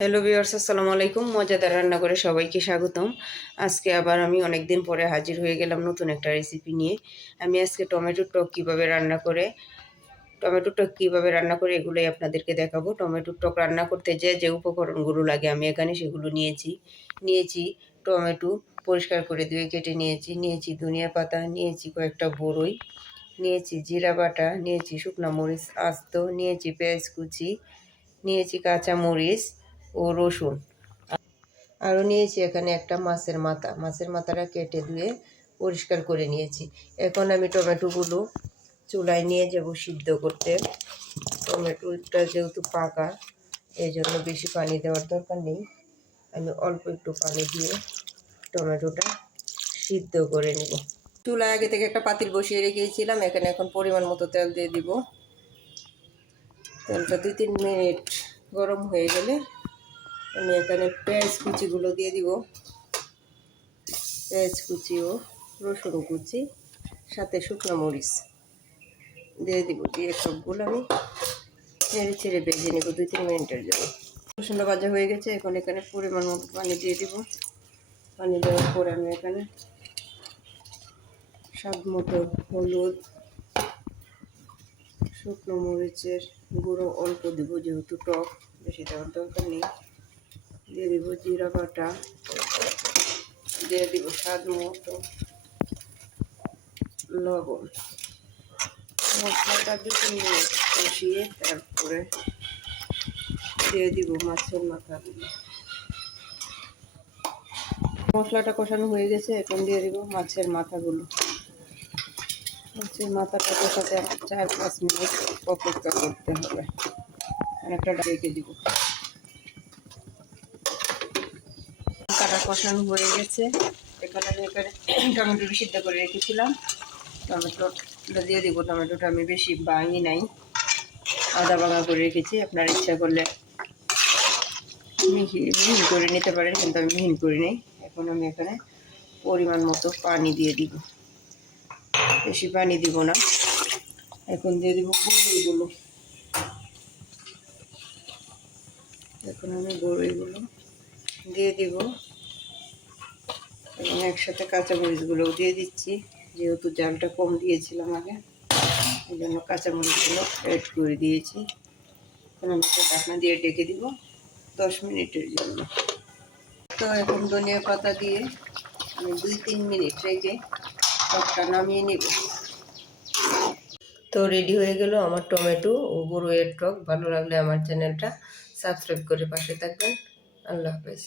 Hello viewers, আসসালামু আলাইকুম। মজাদার রান্না করে সবাইকে স্বাগতম। আজকে আবার আমি অনেক দিন পরে হাজির হয়ে গেলাম নতুন একটা রেসিপি নিয়ে। আমি আজকে টমেটোর টক কীভাবে রান্না করে এগুলোই আপনাদেরকে দেখাবো। টমেটোর টক রান্না করতে যে উপকরণগুলো লাগে আমি এখানে সেগুলো নিয়েছি টমেটো পরিষ্কার করে ধুয়ে কেটে নিয়েছি ধনিয়া পাতা, নিয়েছি কয়েকটা বড়ই, নিয়েছি জিরা বাটা, নিয়েছি শুকনো মরিচ আস্ত, নিয়েছি পেঁয়াজ কুচি, নিয়েছি কাঁচা মরিচ ও রসুন। আরও নিয়েছি এখানে একটা মাছের মাথাটা কেটে ধুয়ে পরিষ্কার করে নিয়েছি। এখন আমি টমেটোগুলো চুলায় নিয়ে যাব সিদ্ধ করতে। টমেটোটা যেহেতু পাকা, এই জন্য বেশি পানি দেওয়ার দরকার নেই। আমি অল্প একটু পানি দিয়ে টমেটোটা সিদ্ধ করে নেব। চুলায় আগে থেকে একটা পাতিল বসিয়ে রেখেছিলাম। এখানে এখন পরিমাণ মতো তেল দিয়ে দিব। তেলটা 2-3 মিনিট গরম হয়ে গেলে আমি এখানে পেঁয়াজ কুচিগুলো দিয়ে দিব। পেঁয়াজ কুচি ও রসুন কুচি, সাথে শুকনো মরিচ দিয়ে দিব। দিয়ে সবগুলো আমি নেড়ে ছেড়ে ভেজে নেব 2-3 মিনিটের জন্য। রসুনটা ভাজা হয়ে গেছে। এখন এখানে পরিমাণ মতো পানি দিয়ে দিব। পানি দেওয়ার পরে আমি এখানে স্বাদ মতো হলুদ, শুকনো মরিচের গুঁড়ো অল্প দিব, যেহেতু টক বেশি দেওয়ার দরকার নেই। দিয়ে দিব জিরা বাটা, দিয়ে দিব স্বাদ মতো লবণ। মশলাটা 2-3 মিনিট কষিয়ে তারপরে দিয়ে দিব মাছের মাথাগুলো। মশলাটা কষানো হয়ে গেছে। এখন দিয়ে দিব মাছের মাথাগুলো। মাছের মাথাটা কষাতে 4-5 মিনিট অপেক্ষা করতে হবে। একটা রেখে দিব। মাথাটা কষানো হয়ে গেছে। এখানে টমেটো সিদ্ধ করে রেখেছিলাম। টমেটোটা দিয়ে দিব। টমেটোটা আমি বেশি ভাঙি নাই, আদা ভাঙা করে রেখেছি। আপনার ইচ্ছা করলে মিহি করে নিতে পারেন, কিন্তু আমি মিহি করি নাই। এখন আমি এখানে পরিমাণ মতো পানি দিয়ে দিব। বেশি পানি দিব না। এখন দিয়ে দিব বড়ইগুলো। এখন আমি বড়ইগুলো দিয়ে দিব এবং একসাথে কাঁচামরিচগুলোও দিয়ে দিচ্ছি। যেহেতু জালটা কম দিয়েছিলাম আগে, এই জন্য কাঁচামরিচগুলো অ্যাড করে দিয়েছি। এখন আমি ঢাকনা দিয়ে ডেকে দিব 10 মিনিটের জন্য। তো এখন ধনিয়া পাতা দিয়ে আমি 2-3 মিনিট রেখে টকটা নামিয়ে নেব। তো রেডি হয়ে গেল আমার টমেটো ও বড়ইয়ের টক। ভালো লাগলে আমার চ্যানেলটা সাবস্ক্রাইব করে পাশে থাকবেন। আল্লাহ হাফেজ।